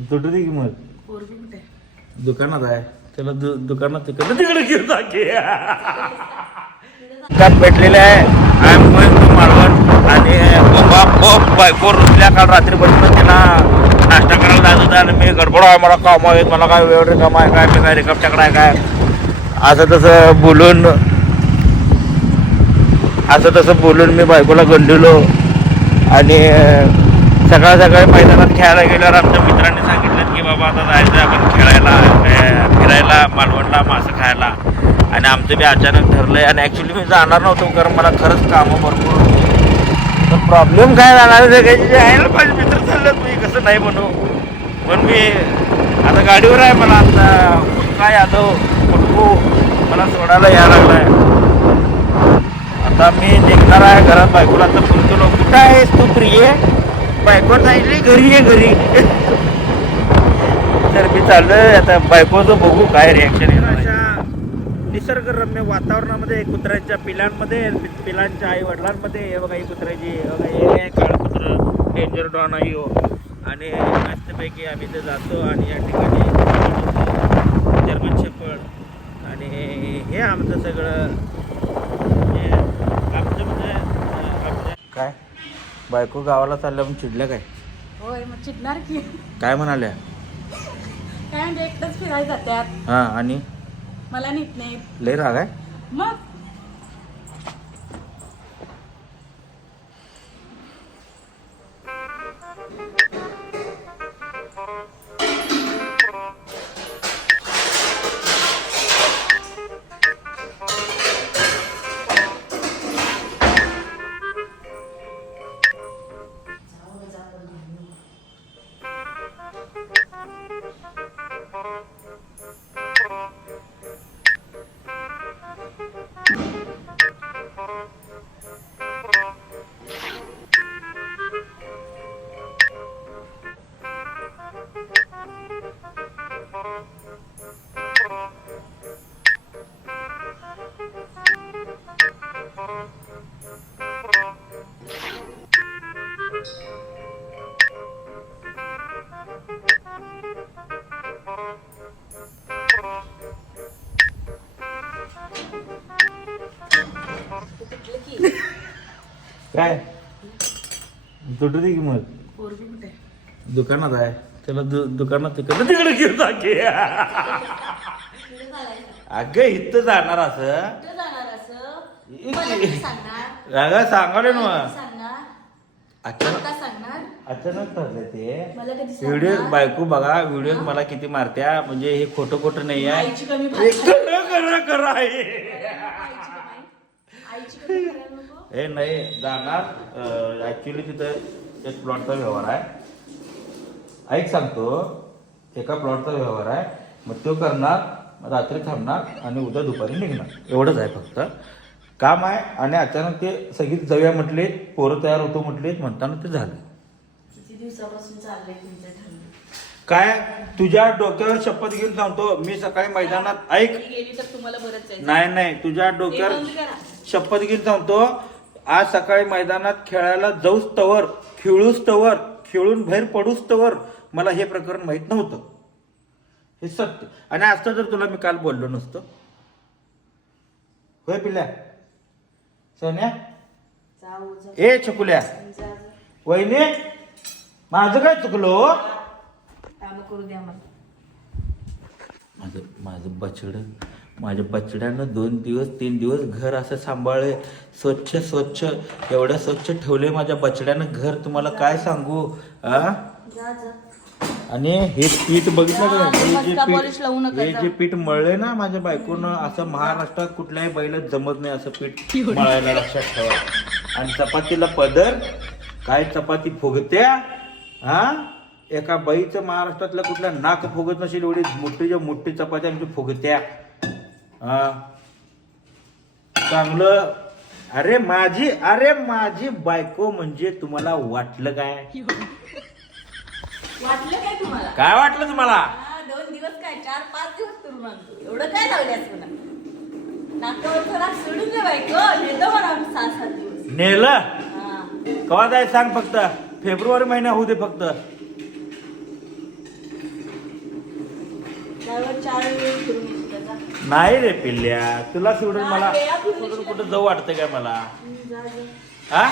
तुटू दे की मग पोरगी कुठे दुकानात आहे. त्याला दु- दुकानात तिकडे तिकडे घेऊन जा दुकान भेटलेलं आहे. I am going to Malvan आणि बाबा खूप बायको रुसल्या काल रात्रीपर्यंत तिला नाश्ता करायला जायचं होतं आणि मी गडबड आहे मला काम आहेत मला काय वेळ काम आहे काय मी काय रिकामच्याकडे आहे काय? असं तसं बोलून असं तसं बोलून मी बायकोला गंडलो आणि सकाळ सकाळी मैदानात खेळायला गेल्यावर आमच्या मित्रांनी आता जायचं आपण खेळायला फिरायला मालवणला मासं खायला. आणि आमचं बी अचानक ठरलंय. आणि ॲक्च्युली मी जाणार नव्हतो कारण मला खरंच कामं भरपूर होती. प्रॉब्लेम काय जाणार सगळ्याची आहे माझे मित्र चाललं मी कसं नाही म्हणू. पण मी आता गाडीवर आहे मला आता. काय यादव पटकू. मला सोडायला यायला लागलाय. आता मी निघणार आहे घरात बायकोला. आता फोन केलो कुठं आहेस? तू प्रिय? बायको सांगितली घरी आहे घरी तर मी चाललोय आता बायकोचं बघू काय रिॲक्शन आहे अशा निसर्गरम्य वातावरणामध्ये कुत्र्यांच्या पिलांमध्ये पिलांच्या आई वडिलांमध्ये हे बघा ही कुत्र्याची हे हे काळ कुत्र. डेंजर डॉन आहे हो. आणि मस्तपैकी आम्ही ते जातो आणि या ठिकाणी जर्मन शेपर्ड आणि हे आमचं सगळं हे आमचं म्हणजे काय? बायको गावाला चालल्या म्हणून चिडल्या काय? होय मग चिडणार की. काय म्हणाल्या? काय म्हणजे एकटंच फिरायला जात्यात हां आणि? मला नीट नाही. लय राग आहे? मग तुटू दे की मग. पोरगी कुठे? दुकानात आहे. त्याला दु- दुकानात तिकडे तिकडे घेऊन जा की. अगं इथं जाणार असं? कुठे जाणार असं? इथे. मला कधी सांगणार. अगं ना मला सांगणार. अचानक सांगणार. अचानक ठरले ते. मला कधी व्हिडिओ सांगणार बायको बघा व्हिडिओ मला किती मारत्या. म्हणजे हे खोटं खोटं नाही आहे. आईची कमी हे भाषा खरं खरं खरं आहे. आईची कमी आईची कमी करायला नको हे नाही जाणार. ऍक्च्युली तिथं एक प्लॉटचा व्यवहार आहे. ऐक सांगतो. एका प्लॉटचा व्यवहार आहे. मग तो करणार रात्री थांबणार आणि उद्या दुपारी निघणार. एवढंच आहे फक्त. काम आहे आणि अचानक ते सगळी जाऊया म्हटले पोरं तयार होतो म्हटले म्हणताना ते झालं. काय? तुझ्या डोक्यावर शपथ घेऊन सांगतो. मी सकाळी मैदानात ऐक. नाही नाही. तुझ्या डोक्यावर. शपथ घेऊन सांगतो. आज सकाळी मैदानात खेळायला जाऊस तवर खेळूस तवर खेळून बाहेर पडूस तवर मला हे प्रकरण माहीत नव्हतं. हे सत्य. आणि असतं जर तुला मी काल बोललो नसतो. होय पिल्या? सोन्या? ए जा. वहिनी माझं काय चुकलो कामं करू द्या मला. माझं माझं बछड माझ्या बछड्यानं दोन दिवस तीन दिवस घर असं सांभाळले स्वच्छ स्वच्छ एवढं स्वच्छ ठेवले माझ्या बछड्यानं. घर तुम्हाला काय सांगू आ? आणि हे पीठ बघितलं का? हा, जे पीठ हे जा. पीठ मळलंय ना माझ्या बायकोनं असं महाराष्ट्रात कुठल्याही बैला जमत नाही असं पीठ मळायला लक्षात ठेवा. आणि चपातीला पदर काय चपाती फुगत्या? हा एका बाईचं महाराष्ट्रातल्या कुठल्या नाक फुगत नसेल एवढी मोठीच्या मोठी चपाती आमची फुगत्या. चांगलं. अरे माझी अरे माझी बायको म्हणजे तुम्हाला वाटलं काय? वाटलं काय तुम्हाला? काय वाटलं तुम्हाला? हा, दोन दिवस काय चार पाच दिवस एवढं काय लावल्यास पुन्हा? नाकावर थोडा सोडून दे बायको नेतो म्हणा आम्ही सहा सात दिवस. नेलं? हा. कवा जाय सांग फक्त. फेब्रुवारी महिना होऊ दे फक्त. चार फिरून त्याचा नाही रे पिल्ल्या तुला सोडून मला सोडून कुठं जाऊ वाटतं काय मला. हा?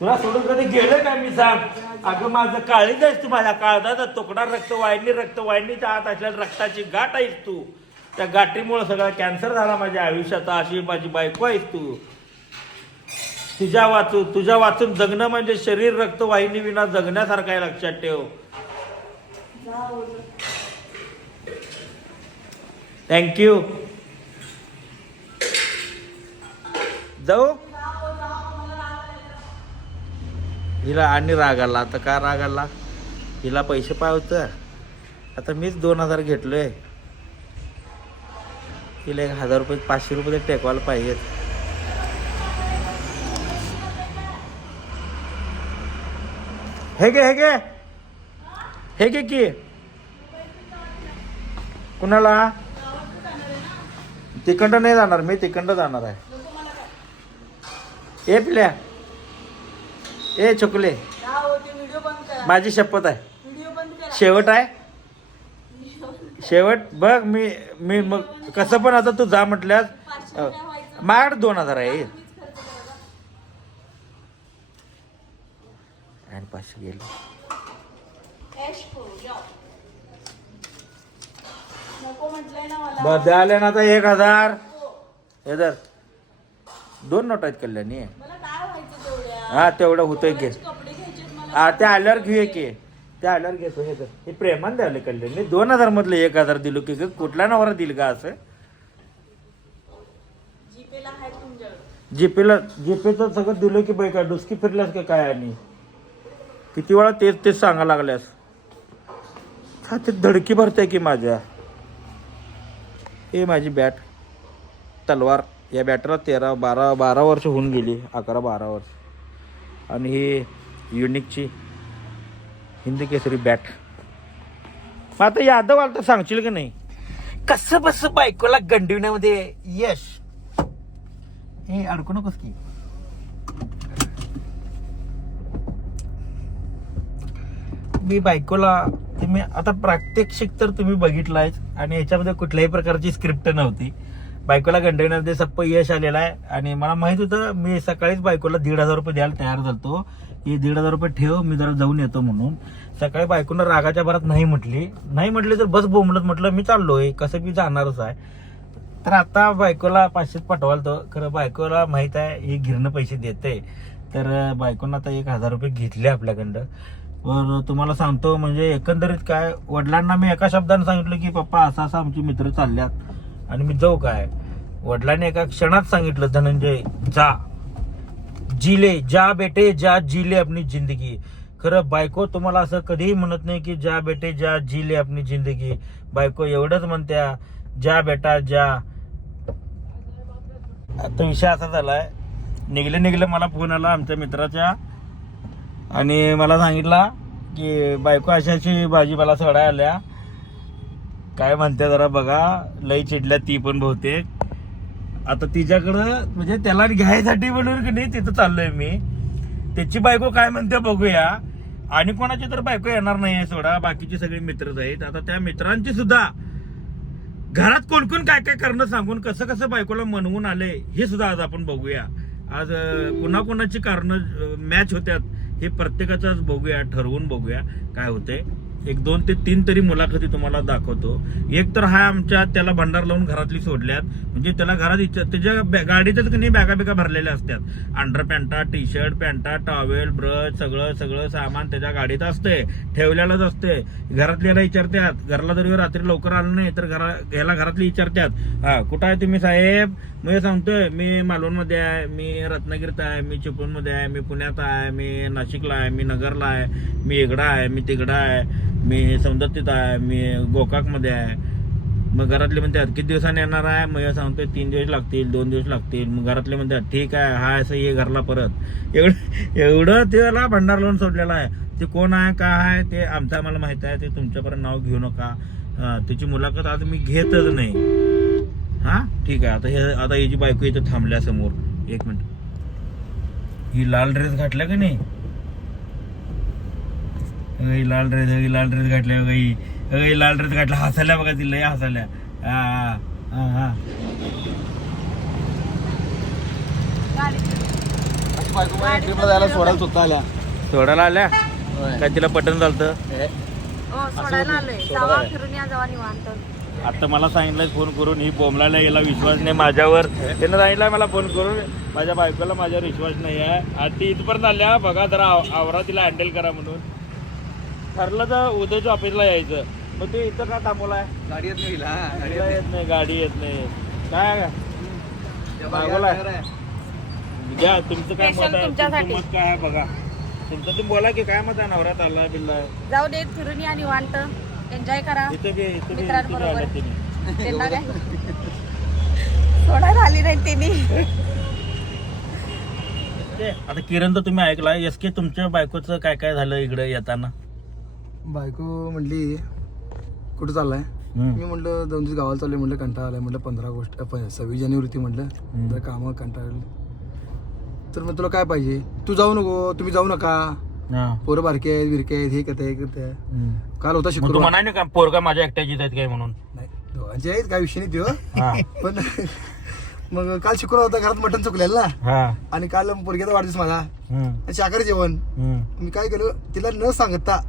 तुला सोडून कधी गेलं काय मी सांग? अगं माझं काळीच आहेस तू माझ्या काळजाचा तुकडा रक्त वाहिनी रक्त वाहिनीच्या आत असलेल्या रक्ताची गाठ आहेस तू. त्या गाठीमुळे सगळा कॅन्सर झाला माझ्या आयुष्याचा अशी माझी बायको आहेस तू. तुझ्या वाचून तुझ्या वाचून जगणं म्हणजे शरीर रक्तवाहिनी विना जगण्यासारखं आहे लक्षात ठेव. हो. थँक्यू जाऊ. हिला आणि राग आला आता का राग आला हिला पैसे पावतं. आता मीच दोन हजार घेतलोय. तिला एक हजार रुपये पाचशे रुपये टेकवायला पाहिजेत. हे गे हे गे हे गे की. कुणाला? तिकडं नाही जाणार मी तिकडं जाणार आहे. ए पिल्या. ए चुकले. माझी शपथ आहे. शेवट आहे? शेवट? बघ मी मी मग कसं पण आता तू जा म्हटल्यास माड माझ्याकडे दोन हजार आहे आणि पाचशे गेले. नको म्हटलंय ना मला. बरं द्याले ना आता एक हजार. हो. धर. दोन नोट आहेत कल्याणी. मला काय व्हायचं तेवढ्या? हा तेवढं होतंय घे कपडे कपडे घ्यायचे मला. हा ते आल्यावर घेऊया की. ते आल्यावर घेतो हे धर. हे प्रेमान द्याले कल्याणी. दोन हजार मधलं एक हजार दिलो की ग. कुठला नवरा दिल का असं? जीपेला आहे तुमच्याकडे. जीपेला जीपेचं सगळं दिलं की बाई काय डुसकी फिरल्यास का काय आणि? किती वेळा तेच तेच सांगा लागल्यास. छातीत धडकी भरते की माझ्या. हे माझी बॅट तलवार. या बॅटला तेरा बारा बारा वर्ष होऊन गेली अकरा बारा वर्ष. आणि ही युनिकची हिंदी केसरी बॅट मग आता यादव आलं तर सांगशील का नाही? कसं बस बायकोला गंडिवण्यामध्ये यश? हे अडकू नकोस की. मी बायकोला तुम्ही आता प्रात्यक्षिक तर तुम्ही बघितलायच आणि याच्यामध्ये कुठल्याही प्रकारची स्क्रिप्ट नव्हती. बायकोला गंडवण्यामध्ये सप्प यश आलेला आहे आणि मला माहीत होतं मी सकाळीच बायकोला दीड हजार रुपये द्यायला तयार झालतो. की दीड हजार रुपये ठेव मी जरा जाऊन येतो म्हणून. सकाळी बायकोनं रागाच्या भरात नाही म्हटली. नाही म्हटली तर बस बोंबलत म्हटलं मी चाललोय कसं मी जाणारच आहे. तर आता बायकोला पाचशेच पाठवाल तो खरं बायकोला माहीत आहे हे गिरणं पैसे देते. तर बायकोनं आता एक हजार रुपये घेतले आपल्याकडं तुम्हाला सांगतो म्हणजे एकंदरीत काय वडिलांना मी एका शब्दाने सांगितलं की पप्पा असं असं आमची मित्र चालल्यात आणि मी जाऊ काय? वडिलांनी एका क्षणात सांगितलं धनंजय जा. जिले जा बेटे जा जिले आपली जिंदगी. खरं बायको तुम्हाला असं कधीही म्हणत नाही की जा बेटे जा जिले आपली जिंदगी. बायको एवढंच म्हणत्या जा बेटा जा. आता विषय असा झालाय निघले निघले मला फोन आला आमच्या मित्राच्या. आणि मला सांगितला की बायको अशाची अशी भाजीपाला सडा आल्या. काय म्हणते जरा बघा लई चिडल्या ती पण बहुतेक. आता तिच्याकडं म्हणजे त्याला घ्यायसाठी म्हणून की नाही तिथं चाललोय मी. त्याची बायको काय म्हणते बघूया. आणि कोणाची तर बायको येणार नाही आहे सोडा बाकीचे सगळे मित्रच आहेत. आता त्या मित्रांची सुद्धा घरात कोण कोण काय काय करणं सांगून कसं कसं बायकोला मनवून आले हे सुद्धा आज आपण बघूया. आज कुणाकोणाची कारणं मॅच होत्यात. हे प्रत्येकाचंच बघूया ठरवून बघूया काय होतंय. एक दोन ते तीन तरी मुलाखती तुम्हाला दाखवतो. एक तर हा आमच्या त्याला भंडार लावून घरातली सोडल्यात. म्हणजे त्याला घरात इच्छा त्याच्या बॅ- गाडीतच की नाही बॅगा बिगा भरलेल्या असतात. अंडर पॅन्टा टी शर्ट पॅन्टा टॉवेल ब्रश सगळं सगळं सामान त्याच्या गाडीत असते ठेवलेलंच असते घरातल्याला विचारतात. घराला जरी रात्री लवकर आलं नाही तर घरा याला घरातली विचारतात. हा कुठं आहे तुम्ही साहेब? मी सांगतोय मी मालवणमध्ये आहे मी रत्नागिरीत आहे मी चिपळूणमध्ये आहे मी पुण्यात आहे मी नाशिकला आहे मी नगरला आहे मी इकडं आहे मी तिकडं आहे. मी सौंदत्तीत आहे मी गोकाकमध्ये आहे. मग घरातले म्हणतात किती दिवसांनी येणार आहे? मग हे सांगतोय तीन दिवस लागतील दोन दिवस लागतील. मग घरातले म्हणतात ठीक आहे हा असं ये घरला परत. एवढं एवढं त्याला भंडार लावून सोडलेला आहे. ते कोण आहे काय आहे ते आमचं आम्हाला माहीत आहे ते तुमच्यापर्यंत नाव घेऊ नका. त्याची मुलाखत आज मी घेतच नाही. हा ठीक आहे आता हे आता याची बायको इथं थांबल्या समोर. एक मिनिट. ही लाल ड्रेस घातला का नाही? अगं लाल ड्रेस अगं लाल ड्रेस घातल्या अगं अगं लाल ड्रेस घातला. हसायला बघा तिला लय हसायला हा हा हा ट्रिपला जायला सोडायला सुद्धा आल्या? सोडायला आल्या. काय तिला पटन चालतं हो सोडायला आलोय. जावा फिरून या जावा निवांत. आता मला सांगितलं फोन करून ही बोमलाला याला विश्वास नाही माझ्यावर. त्यानं सांगितलं मला फोन करून माझ्या बायकोला माझ्यावर विश्वास नाही आहे आणि ती इथपर्यंत आल्या बघा जरा आव- आवरा तिला हँडल करा म्हणून. ठरलं तर उद्याच्या ऑफिसला यायचं. मग ते इथं का थांबवलाय? गाडी येत नाही हिला, गाडी येत येत नाही गाडी येत नाही. काय नाही. मागवला. द्या तुमचं काय Special मत आहे? तुमच्यासाठी. मत काय आहे बघा. तुमचं तुम्ही बोला की काय मत आहे? नवऱ्यात आला बिल्ला जाऊ देत फिरून या निवांत. एन्जॉय करा. इथं घे इथं घे, इथं घे मित्रांबरोबर. आलं तिने. त्यांना काय? सोडायला आली नाही त्यांनी ते, आता किरण तर तुम्ही ऐकला एस के तुमच्या बायकोचं काय काय झालं इकडे येताना? बायको म्हणली कुठं चाललाय. मी म्हटलं दोन दिवस गावाला चाललोय म्हटलं कंटाळा आलाय म्हटलं पंधरा ऑगस्ट प- सव्वीस जानेवारी होती म्हटलं. जरा कामं कंटाळा आले. तर मग तुला काय पाहिजे तू जाऊ नको तुम्ही जाऊ नका. पोरं बारके आहेत विरके आहेत हे करताय हे. काल होता तू शुक्रवार म्हणाय का पोरगा माझ्या एकट्याचीच आहेत काय म्हणून नाही दोघांचे आहेत काय विषय नाही हा पण मग काल शुक्रवार होता घरात मटण चुकलेलं ना आणि काल पोरग्याचा वाढदिवस. आणि शाकाहारी जेवण. मी काय केलं तिला न सांगता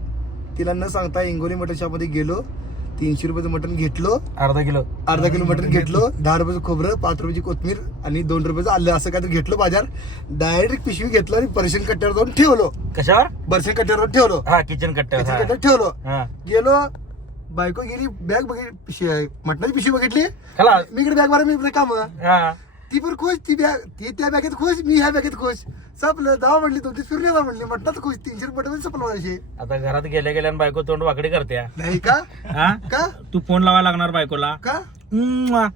तिला न सांगता इंगोली मटन शॉपमध्ये गेलो तीनशे रुपयाचं मटण घेतलो अर्धा किलो. अर्धा किलो मटण घेतलो दहा रुपयाचं खोबरं पाच रुपयाची कोथमीर आणि दोन रुपयाचं आलं. असं काहीतरी घेतलं बाजार. डायरेक्ट पिशवी घेतलं आणि पर्शन कट्ट्यावर जाऊन ठेवलो. कशावर? बर्शन कट्ट्यावर ठेवलो. हा किचन. कट्ट्यावर ठेवलो. हा. गेलो बायको गेली बॅग बघितली मटणाची पिशवी बघितली. मी इकडे बॅग मारा मी काम. हा. ती पण खुश ती बॅग ती त्या बॅगेत खुश मी ह्या बॅगेत खुश. संपलं दहा म्हणली तुमची फिरून येणार म्हणली म्हटलं खुश तीनशे रुपये मध्ये संपलं माझी आता घरात गेल्या गेल्या बायको तोंड वाकडी करते. नाही का? हा? का? तू फोन लावायला लागणार बायकोला. का?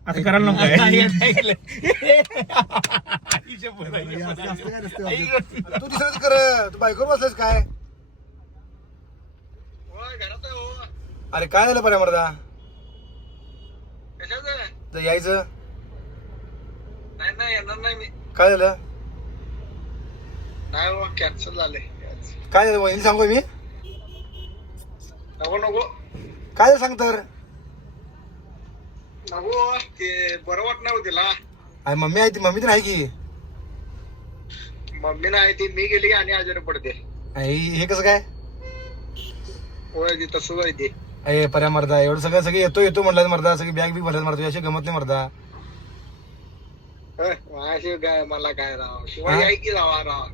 असं करायला नको काय? हे असं- असं काय नसतं आमच्यात. तू दुसरंच कर तू बायको बसलास काय? अरे काय झालं पर्या मर्दा? तर यायचं. नाही नाही येणार नाही मी. काय झालं? नाही बाबा कॅन्सल झाले. काय झालं वहिनी सांगू मी? नको नको. काय झालं सांग तर? नको ते बरं वाटणार हो तिला अरे मम्मी आहे ती. मम्मी तर आहे की. मम्मी नाही ती मी गेली आणि आजारी पडते. अरे, हे कसं काय? होय ती तसंच आहे ती. अरे पर्या मर्दा एवढं सगळं सगळं येतो येतो म्हणलं मर्दा. सगळी बॅग बी भरल्यात मर्दा. अशी गमत नाही मर्दा. होय, माझी काय मला काय राव? शिवाजी हा? आई की रावा राव.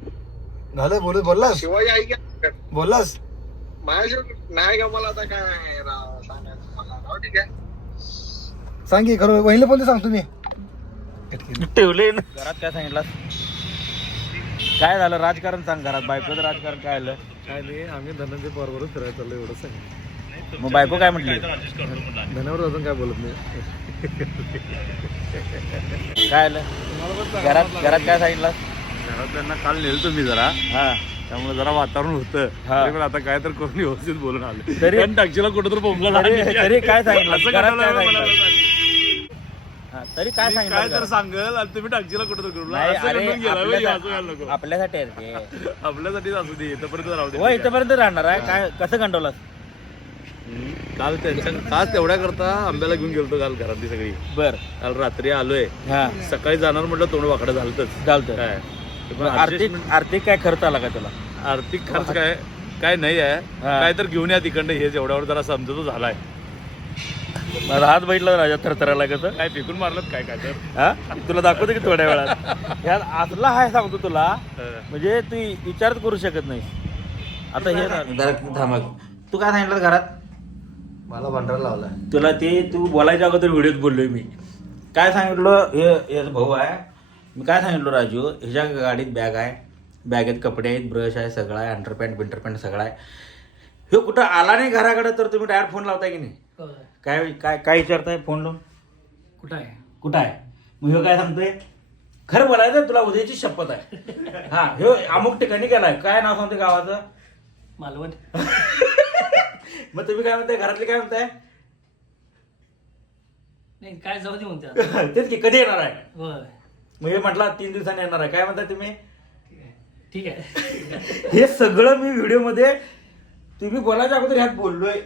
झालं बोल बोललास? शिवाजी आई की बोललास? माझ्याशिवाय नाही का मला आता काय राव? सांगायचं मला. राव ठीक आहे. सांग की खरं वहिनीला बोलते सांगतो मी ठेवले ना. घरात काय सांगितलं काय झालं? राजकारण सांग घरात. बायकोचं राजकारण काय आलं काय नाही आम्ही धनंजय बरोबरच फिरायला चाललो एवढं सांग मग बायको काय म्हटली? धनावर अजून काय बोलत नाही. काय आलं? घरात घरात काय सांगितलं? घरातल्यांना काल नेलं तुम्ही जरा. हा. त्यामुळे जरा वातावरण होतं. हा. आता काय तर करून व्यवस्थित बोलून आले तरी- टाकशीला कुठं तर बोंबला तरी काय सांगितलं? घरात? हा, तरी काय सांगितलं काय तर घरात? सांगल आणि तुम्ही टाकशीला कुठं तर आपल्यासाठी आपल्यासाठीच असू दे इथपर्यंत राहू दे. हो इथपर्यंत राहणार आहे. काय कसं हम्म. काल त्यांच्या काल तेवढ्या करता आंब्याला घेऊन गेलतो काल घरातली सगळी. बर. काल रात्री आलोय. हा. सकाळी जाणार म्हटलं तोंड वाकडं झालतच. चालतं काय? पण आर्थिक adjustment- आर्थिक काय खर्च आला का तुला आर्थिक खर्च काय काय नाही आहे. हा. काय तर घेऊन या तिकडनं. हे जेवढ्यावर जरा समजतो झालाय. माझा हात बैठला राजा थरथराला कसं काय फेकून मारलं काय काय तर. हा? तुला दाखवतो की थोड्या वेळात. यात असला हाय सांगतो तुला. अं, म्हणजे तू विचारच करू शकत नाही आता हे थांबक तू काय सांगितलं घरात? मला भांडारा लावला तुला ते तू बोलायच्या अगोदर व्हिडिओत बोललोय मी. काय सांगितलं हे हे भाऊ आहे. मी काय सांगितलं राजू ह्याच्या गाडीत बॅग आहे. बॅगेत कपडे आहेत ब्रश आहे सगळं आहे अंडरपॅन्ट बिंटरपॅन्ट सगळं आहे. हे कुठं आला नाही घराकडे तर तुम्ही डायरेक्ट फोन लावताय की नाही? काय काय काय विचारताय फोन लावून? कुठं आहे? कुठं आहे? मग ह्यो काय सांगतोय? खरं बोलायचं तुला उद्याची शपथ आहे. हा ह्यो अमुक ठिकाणी गेलाय. काय नाव सांगते गावाचं? मालवण. मग तुम्ही काय म्हणताय? घरातले काय म्हणताय? नाही काय जाऊ दे म्हणते तेच की कधी येणार आहे? होय. मग हे म्हटलं तीन दिवसांनी येणार आहे. काय म्हणताय तुम्ही? ठीक आहे. हे सगळं मी व्हिडिओमध्ये तुम्ही बोलायच्या अगोदर ह्यात बोललोय.